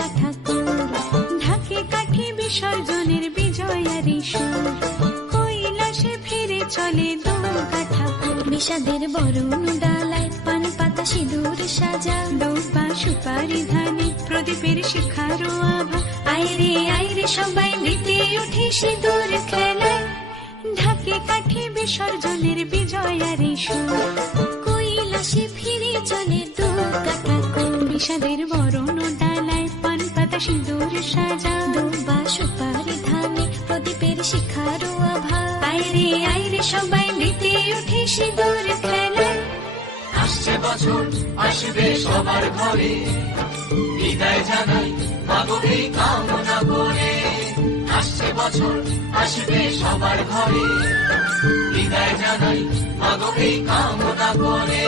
নৌকা ঠাকুর, ঢাকে কাঠি বিসর্জনের বিজয়ারি সুর, কৈলাসে ফিরে চলে নৌকা ঠাকুর। বিষাদের বরণ ডালায় পান পাতা সিঁদুর সাজা, দৌপা সুপারি ধানে প্রদীপের শিখারো আভা। আইরে সবাই মেতে উঠে সিঁদুর খেলায়, ঢাকে কাঠি বিসর্জনের বিজয়ারি সুর, কৈলাসে ফিরে চলে নৌকা ঠাকুর। বিষাদের বরণ ডালায় পান পাতা সিঁদুর সাজা, দৌপা সুপারি ধানে প্রদীপের শিখারো আভা। আইরে সবাই মেতে উঠে সিঁদুর খেলায়। আসছে বছর আসবে সবার ঘরে, বিদায় জানাই মাগো এই কামনা করে। আসছে বছর আসবে সবার ঘরে, বিদায় জানাই মাগো এই কামনা করে।